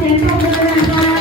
今天唱歌的亮。